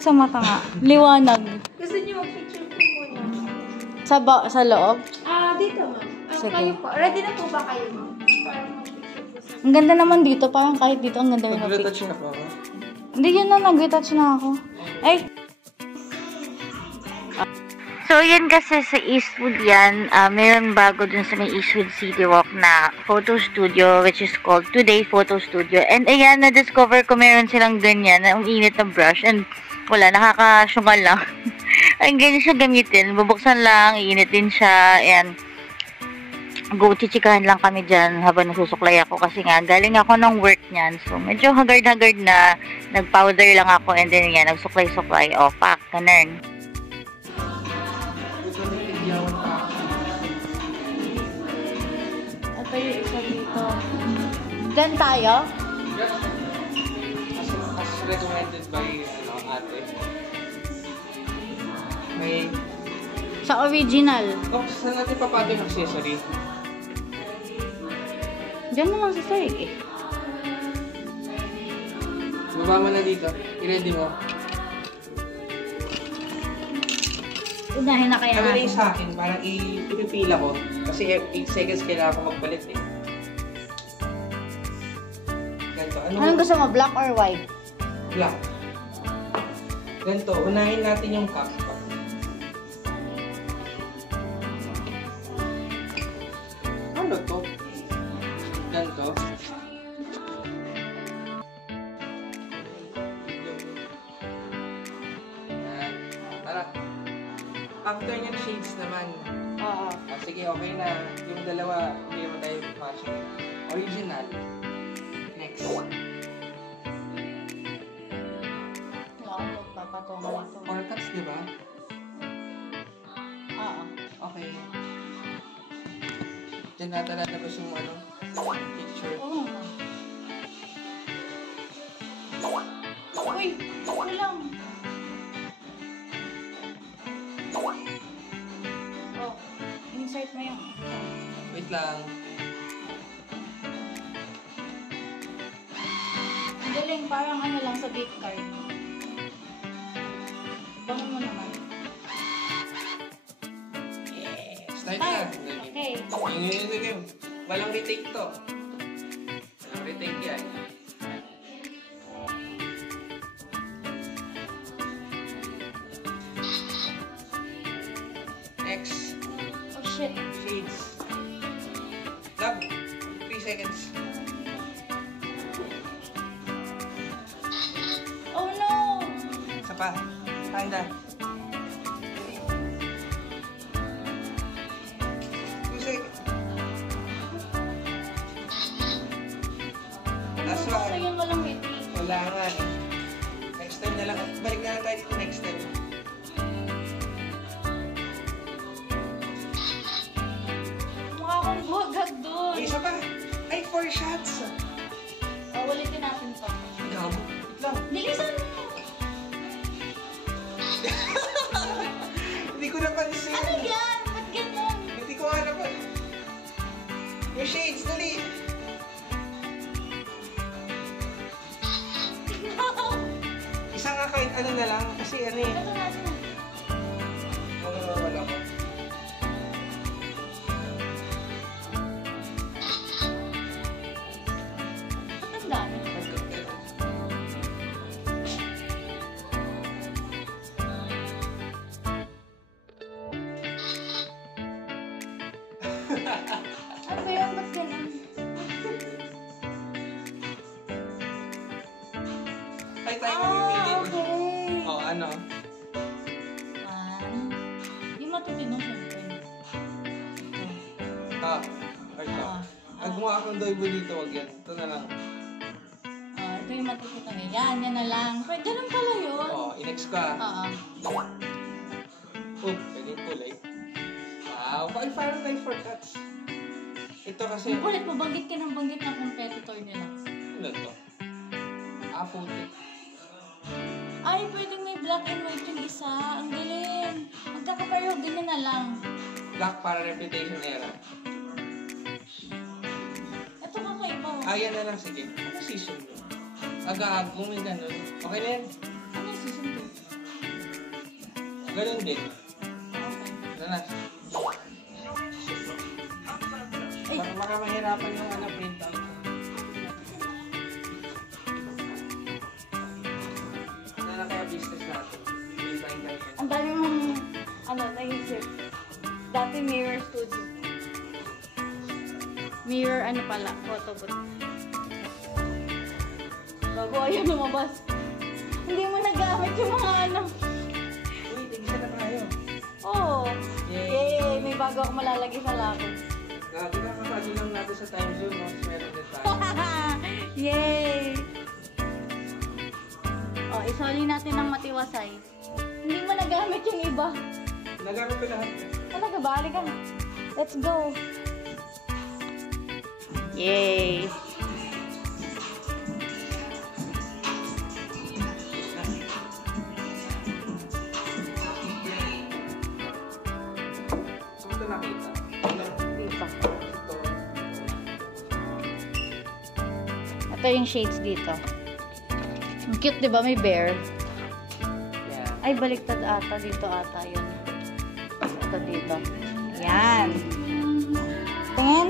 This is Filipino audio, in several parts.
Bakit sa mata nga? Liwanag. Gusto niyo mag-picture po muna? Sa loob? Dito, ma'am. Sige. Kayo po. Ready na po ba kayo, ma'am? Para mag-picture po sa... Ang ganda naman dito. Parang kahit dito, ang ganda rin ng Nag-retouch picture. na po ako. Hindi, yun na. Nag-retouch na ako. Ay! So, yan kasi sa Eastwood yan. Mayroon bago dun sa may Eastwood City Walk na photo studio which is called Today Photo Studio. And ayan, na-discover ko meron silang ganyan na ang init na brush. And wala, nakakasyungal lang. Ang ganyan siya gamitin. Bubuksan lang, iinit din siya. And go, chichikahan lang kami dyan habang nasusuklay ako. Kasi nga, galing ako ng work niyan. So, medyo haggard-haggard na. Nag-powder lang ako. And then yan, nagsuklay-suklay. O, pak, ganun. Ito yung isa dito. Diyan tayo? As recommended by ate. May... Sa original. Oh, saan natin papati yung accessory? Diyan na lang sa sahig eh. Baba mo na dito. I-ready mo. Unahin na kaya Ano na natin. yung sa akin? Parang ipipila ko. Kasi 8 seconds kailangan ko magpalit eh. Ganito. Anong gusto mo? Black or white? Black. Ganito. Unahin natin yung cup. Ano to? Ganito. Yan. Tara. After nyan, shades naman. Oo. Sige, okay na. Yung dalawa, hindi naman tayo matching. Original. Next. Wala akong magpapatungan ito. 4 cuts, di ba? Oo. Okay. Diyan natin lalabas yung picture. Oo. Uy! Ito lang. Oh, insert mo yung... Wait lang. Ang galing, parang ano lang sa gift card. Bangon mo naman. Start na. Okay. Yung. Walang retake to. Walang retake yan. Next. Oh shit. Shades. Love. 3 seconds. Oh no! Isa pa. Handa. 2 seconds. Last Gusto one. yung walang retake. Wala nga eh. Next time na lang. Balik na lang tayo dito next time. Mukha akong buhagag dun. Isa pa. Ay, 4 shots. Oh, ulitin natin to. Ikaw. Wait lang. Bilisan mo! Hindi ko napansin. Ano yan? Ba't ganun? Hindi ko nga naman. Yung shades, dali. Isa nga kahit ano na lang. Kasi ano eh. Ito natin na. Wala ko. Ba't ang dami? Ano ba yun? Ba't ganun? Ay, tayo mamimili. Okay. Oh, ano? Yung matutino syempre. Or to. Ah. Pag gumawa akong doibo dito, wag yan. Ito na lang. Ito yung matutino. Yan na lang. Pwede, ganun pala yun. Oh, i-next ko ah. Oo. Oh, pwede yung kulay. Wow, parang tayo 4 cuts. Ito kasi, Ang kulit mo, banggit ka ng banggit ng competitor nila. ano to? Puti. Ay, pwedeng may black and white yung isa. Ang galing. Magkakapareho, ganyan na lang. Black para reputation era. Ito kakaiba. Yan na lang, sige. Ano season mo? Agag, may ganun. Okay na yan. Ano yung season 2? Ganun din. Ano na? Baka mahirapan yung print out. Ano na kaya business natin? Ang dami mong, naisip. Dati Mirror Studio. Mirror, photo booth. Bago ayaw lumabas. Hindi mo nagamit yung mga Uy, tigisa na tayo. Oo. Yay! May bago ako malalagay sa lako. Gabi na kapagi lang natin sa time zone, no? Meron din tayo. Yay! Oh, isoli natin ng matiwasay. Hindi mo nagamit yung iba. Nagamit ko lahat. Talaga ba? Halika. Let's go. Yay! Ito nakita. Dito. Ito yung shades dito. Ang cute, di ba? May bear. Yeah. Ay, baliktad ata. Dito ata yun. Ito dito. Yan. Tingin.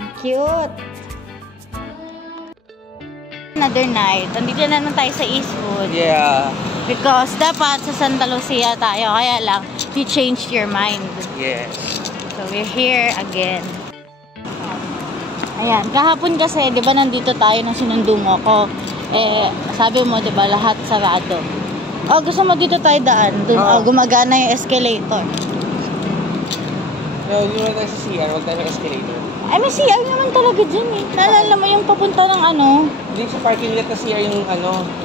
Ang cute. Another night. Andito na naman tayo sa Eastwood. Yeah. Because dapat sa Santa Lucia tayo. Kaya lang, you changed your mind. Yes. So, we're here again. Ayan. Kahapon kasi, di ba nandito tayo nung sinundo mo ko. Sabi mo, di ba, lahat sarado. Oh, gusto mo dito tayo daan? Dun, gumagana yung escalator. No, hindi mo tayo sa CR. Huwag tayo ng escalator. Ay, may CR naman talaga dyan eh. Naalala mo yung papunta ng Hindi sa parking lot na CR yung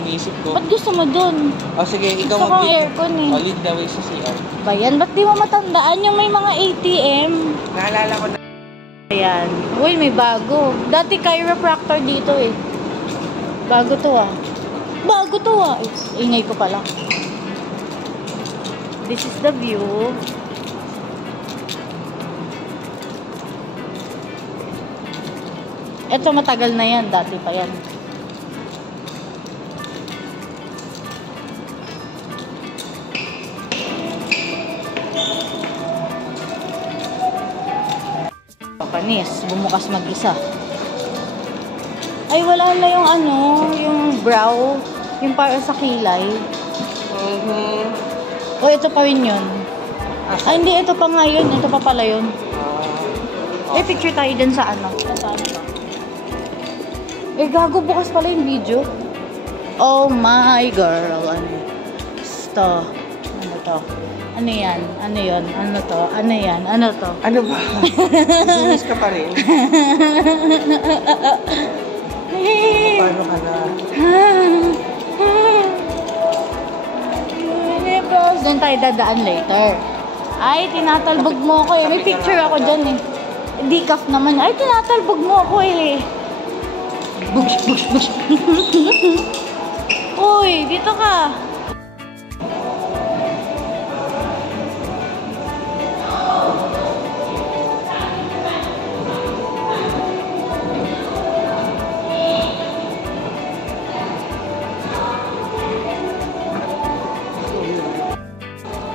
iniisip ko. Ba't gusto mo dun? O sige, ikaw Gusto kong aircon eh. O, lead the way sa CR. Ba yan? Ba't di mo matandaan yung may mga ATM? Naalala ko na. Ayan. Uy, may bago. Dati chiropractor dito eh. Bago to ah. Bago to ah. Ingay ko pala. This is the view. Ito matagal na yan. Dati pa yan. Panis. Bumukas mag-isa. Ay, wala na yung yung brow. Yung para sa kilay. O, ito pa rin yun. Ay, hindi. Ito pa nga yun. Ito pa pala yun. Picture tayo dun sa Saan ba? Gago, bukas pala yung video. Oh my girl. Sto. Ano to? Ano yan? Ano yun? Ano to? Ano yan? Ano to? Ano ba? Sumis ka pa rin. Paano ka na? Doon tayo dadaan later. Ay, tinatalbog mo ako eh. May picture ako dyan eh. Decaf naman. Ay, tinatalbog mo ako eh. Bush, bush, bush. Uy, dito ka.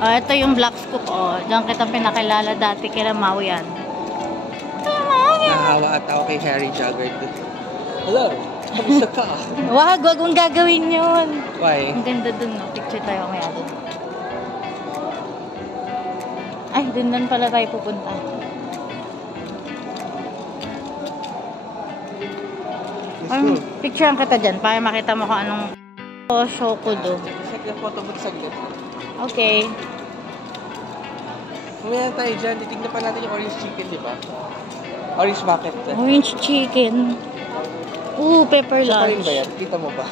Ito yung Black Scoop, Diyan kita pinakilala dati kila Mau yan. Nahawa at ako kay Harry Juggard. Hello, kamusta ka? Wag mong gagawin yun. Why? Ang ganda dun, no? Picture tayo kaya dun. Ay, dun pala tayo pupunta. Picturean kita dyan para makita mo kung anong Shokudo. Check the photo booth saglit. Okay. Mamaya tayo dyan, titignan pa natin yung orange chicken, di ba? Orange bucket. Orange chicken. Ooh, pepper Sa lunch. ba yan? Kita mo ba?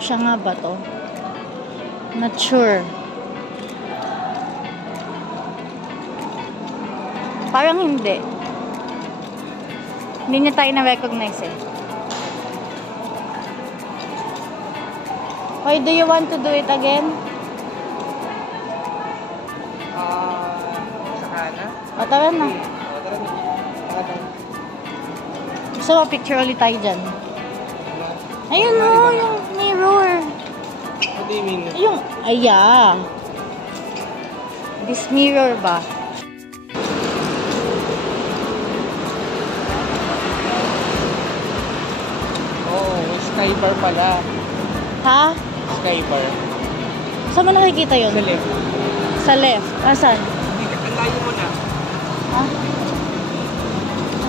Siya nga ba to? Not sure. Parang hindi. Hindi niya tayo na-recognize eh. Why do you want to do it again? Sa kana? O, tara na. Tara na. Gusto mo picture ulit tayo dyan? Ayun o, yung mirror. What do you mean? Yung, this mirror ba? Oh, may skybar pala. Ha? Skybar. Saan mo nakikita yun? Sa left. Sa left. Asan? Hindi ka, ang layo mo na. Ha?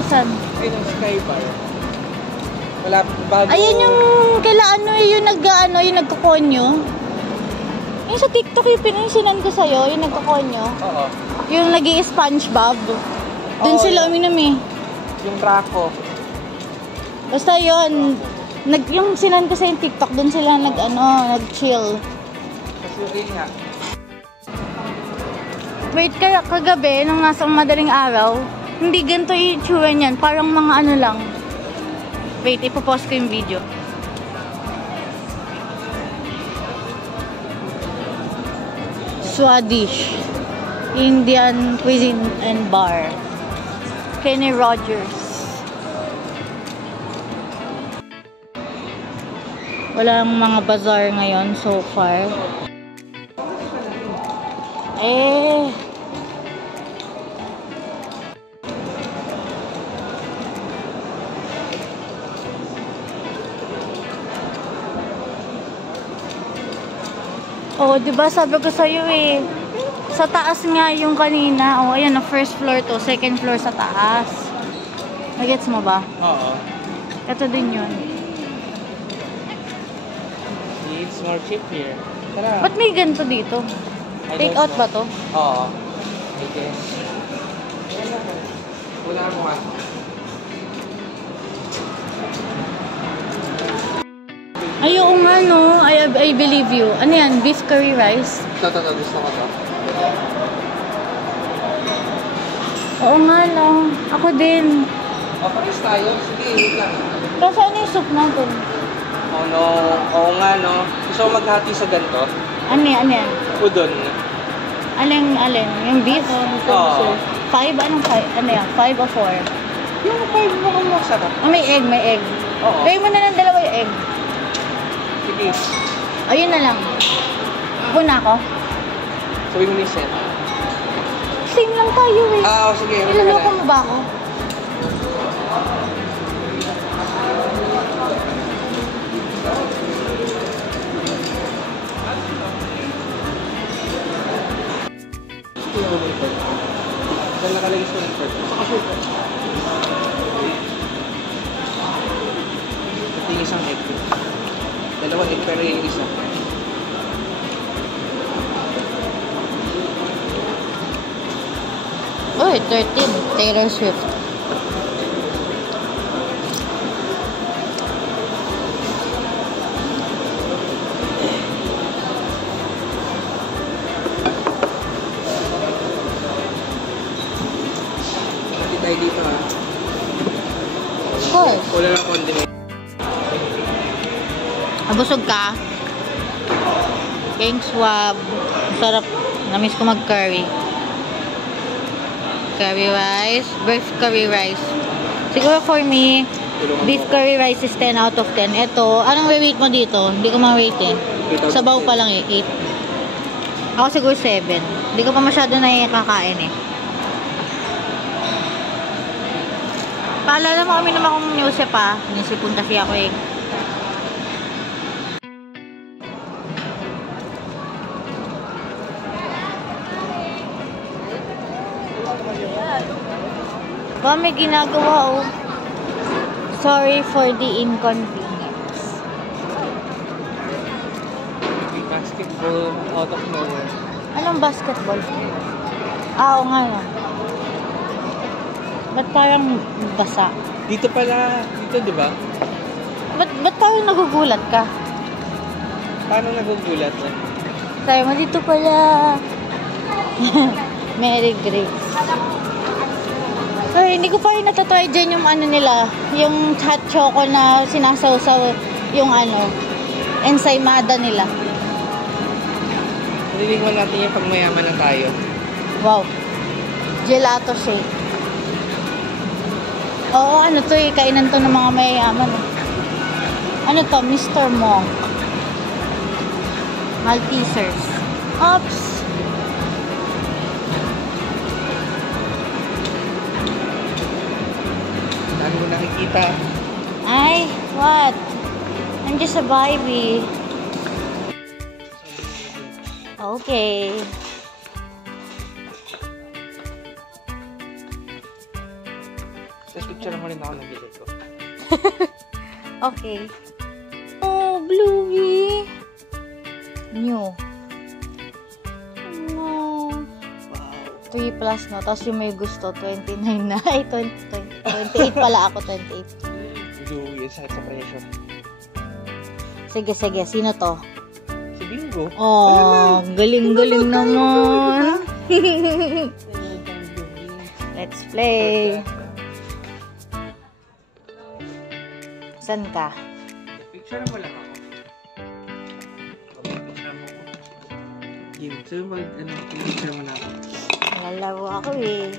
Asan? Ayun ang skybar. Wala, bago. Ayan yung kaila ano yung yung nagkakonyo. Yung sa TikTok yung sinan ko sa'yo, yung nagkakonyo. Oo. Yung nag-i-SpongeBob. Doon Oo, sila uminom eh. Yung trako. Basta yun, yung sinan ko sa yung TikTok, doon sila nag-chill. Kasi yun nga. Wait, kaya kagabi, nung nasa madaling araw, hindi ganito yung itsura niyan. Parang mga ano lang. Wait, ipopost ko yung video. Swedish Indian Cuisine and Bar. Kenny Rogers. Walang mga bazaar ngayon so far. Oh, diba sabi ko sa'yo eh. Sa taas nga yung kanina. Oh, ayan, na first floor to. Second floor sa taas. Nagets mo ba? Oo. Ito din yun. It's more cheap here. Tara. Ba't may ganito dito? Take out ba to? Oo. I guess. Wala mo nga. Ayoko nga no. I believe you. Ano yan? Beef curry rice? Ito. Gusto ko to. Oo nga no. Ako din. O, pares tayo. Sige, wait lang. Kasi ano yung soup natin? Oh no. Oo nga no. Gusto ko maghati sa ganito. Ano yan? Udon. Alin? Yung beef? Oo. 5? Anong 5? Ano yan? 5 o 4? Yung 5 mo kung masarap. Ah, may egg. Oo. Pay mo na ng dalawa yung egg. Sige. Ayun na lang. Puna ako. Sabihin mo na yung set. Same lang tayo eh. Sige. Niloloko mo ba ako? Saan nakalagay sa report? Ito yung isang egg. Dalawang egg pero yung isa. Uy, 13. Taylor Swift. Pati tayo dito ha. Of course. Wala lang condiment. Abusog ka? King swab. Sarap. Namiss ko mag-curry. Curry rice. Beef curry rice. Siguro for me, beef curry rice is 10 out of 10. Ito, anong rate mo dito? Hindi ko ma-rate eh. Sabaw pa lang eh. 8. Ako siguro 7. Hindi ko pa masyado nakakain eh. Paalala mo kami naman kung Yusef ha. Nisipon kasi ako eh. Ba, may ginagawa oh. Sorry for the inconvenience. Basketball out of nowhere. Anong basketball? Oo nga no. Ba't parang basa? Dito pala. Dito diba? Ba't parang nagugulat ka? Paano nagugulat na? Sabi mo dito pala. Mary Grace. Ay, hindi ko pa rin natatry dyan yung ano nila. Yung hot choco na sinasawsaw yung ensaymada nila. Naliligwan natin yung pag mayaman na tayo. Wow. Gelato shake. Oo, ano to eh. Kainan to ng mga mayayaman. Ano to? Mr. Monk. Maltesers. Oops! Ano mo nakikita? Ay, what? I'm just a baby. Okay. Tapos picture mo rin ako ng bilit ko. Okay. Oh, Bluey. New. No. Wow. 3 plus na. Tapos yung may gusto, 29 na. Ay, 28 pala ako, 28. Blue, yung sakit sa pressure. Sige, sige. Sino to? Si Bingo. Oh, galing-galing naman. Let's play. San ka? Picture mo lang ako. Picture mo ko. Game. So, picture mo na ako. Nalaro ako eh.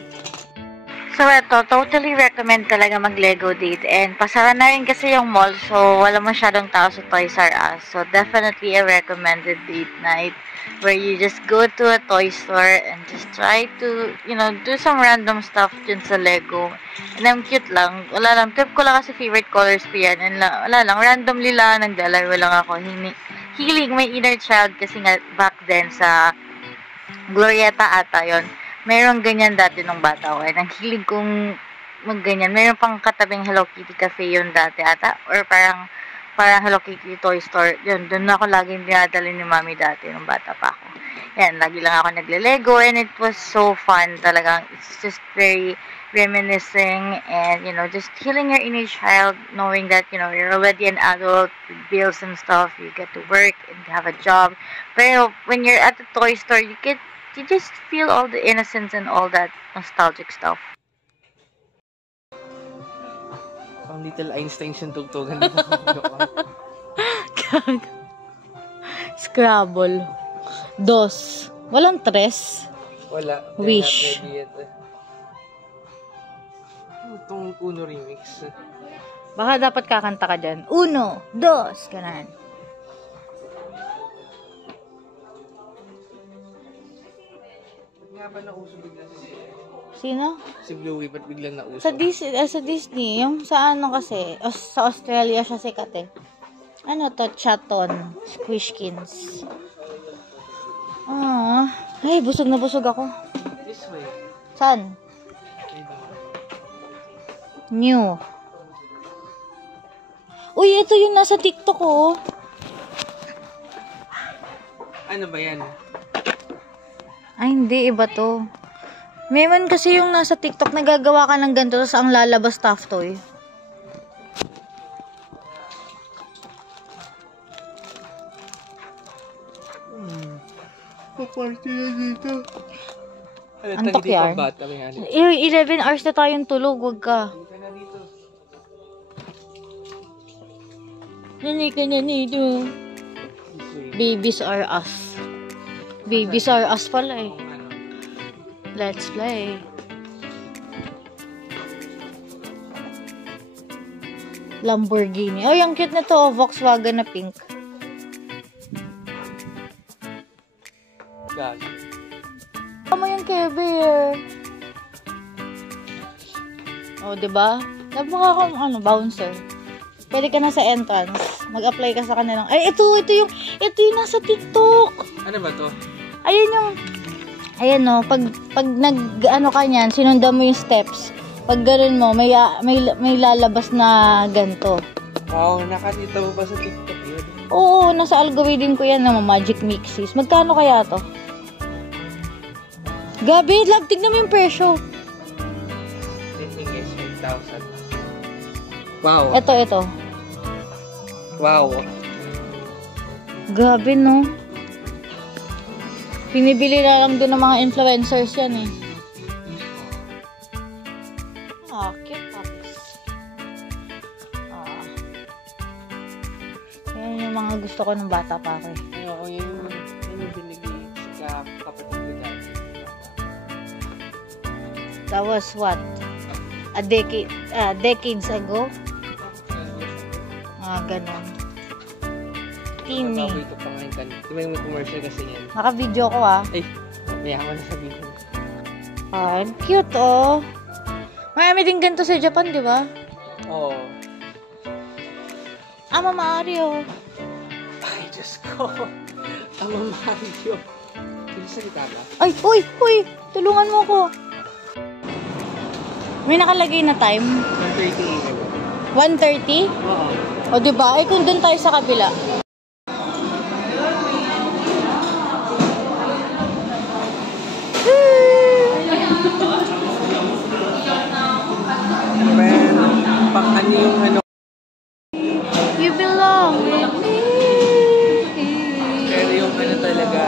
So, ito, totally recommend talaga mag-Lego date. And pasara na rin kasi yung mall, so wala masyadong tao sa Toys R Us. So, definitely a recommended date night where you just go to a toy store and just try to, you know, do some random stuff dun sa Lego. And I'm cute lang. Wala lang. Trip ko lang kasi favorite colors ko yan. And wala lang. Randomly lang naglalaro lang ako. Hiling may inner child kasi nga back then sa Glorieta ata yon. Merong ganyan dati nung bata ko. And ang hilig kong magganyan. Meron pang katabing Hello Kitty Cafe yun dati ata. Or parang Hello Kitty Toy Store. Yun, doon ako laging dinadali ni Mami dati nung bata pa ako. Yan, lagi lang ako nagle-Lego. And it was so fun talagang. It's just very reminiscing and, you know, just healing your inner child, knowing that, you know, you're already an adult with bills and stuff. You get to work and have a job. But when you're at the toy store, you just feel all the innocence and all that nostalgic stuff. Pang Little Einstein yung tugtugan. Scrabble. Dos. Walang tres. Wala. Wish. Itong Uno remix. Baka dapat kakanta ka dyan. 1, 2, ganan. Nga ba nauso bigla Sino? si Bluey? Ba't biglang nauso? Sa Disney, yung sa ano kasi, sa Australia siya sikat eh. Ano to? Chaton. Squishkins. Ay, busog na busog ako. This way. Saan? New. Uy, ito yung nasa TikTok oh. Ano ba yan? Ay, hindi. Iba to. Meron kasi yung nasa TikTok nagagawa ka ng ganito tapos ang lalabas stuffed toy. Paparty na dito. Antok yan. 11 hours na tayong tulog. Huwag ka. Nani ka na nito. Babies are us. Babies are us pala eh. Let's play. Lamborghini. Oh, yung cute na to. Oh, Volkswagen na pink. Gagi. Tama yung Care Bear. Oh, diba? Nagmukha kang bouncer. Pwede ka na sa entrance. Mag-apply ka sa kanilang. Ay, ito yung nasa TikTok. Ano ba to? Ayan no, pag nag-ano ka niyan, sinundan mo yung steps. Pag ganoon mo, may lalabas na ganito. Wow, nakakita mo ba sa TikTok yun? Oo, nasa algorithm ko yan ng Magic Mixies. Magkano kaya to? Gabi, tignan mo yung presyo. I think it's 5,000. Wow. Ito. Wow. Gabi no. Pinibili na lang doon ng mga influencers yan eh. Cute puppies. Yan yung mga gusto ko ng bata pa ako eh. Oo, yun yung binigay sa kapatid ko dati. That was what? Decades ago? Ganon. 13 eh. Baboy ito pa ngayon kan. Di ba yung may commercial kasi yan? Naka-video ko ah. Ay, mayaman na sabihin. Ah, cute oh. Marami din ganito sa Japan, di ba? Oo. Ama Mario. Ay, Diyos ko. Ama Mario. Hindi salita ba? Ay, uy! Tulungan mo ko. May nakalagay na time. 1:30 1:30? Oo. O, diba? Ay, kung doon tayo sa kabila. Pang ano yung ano. You belong with me. Pero yung ano talaga,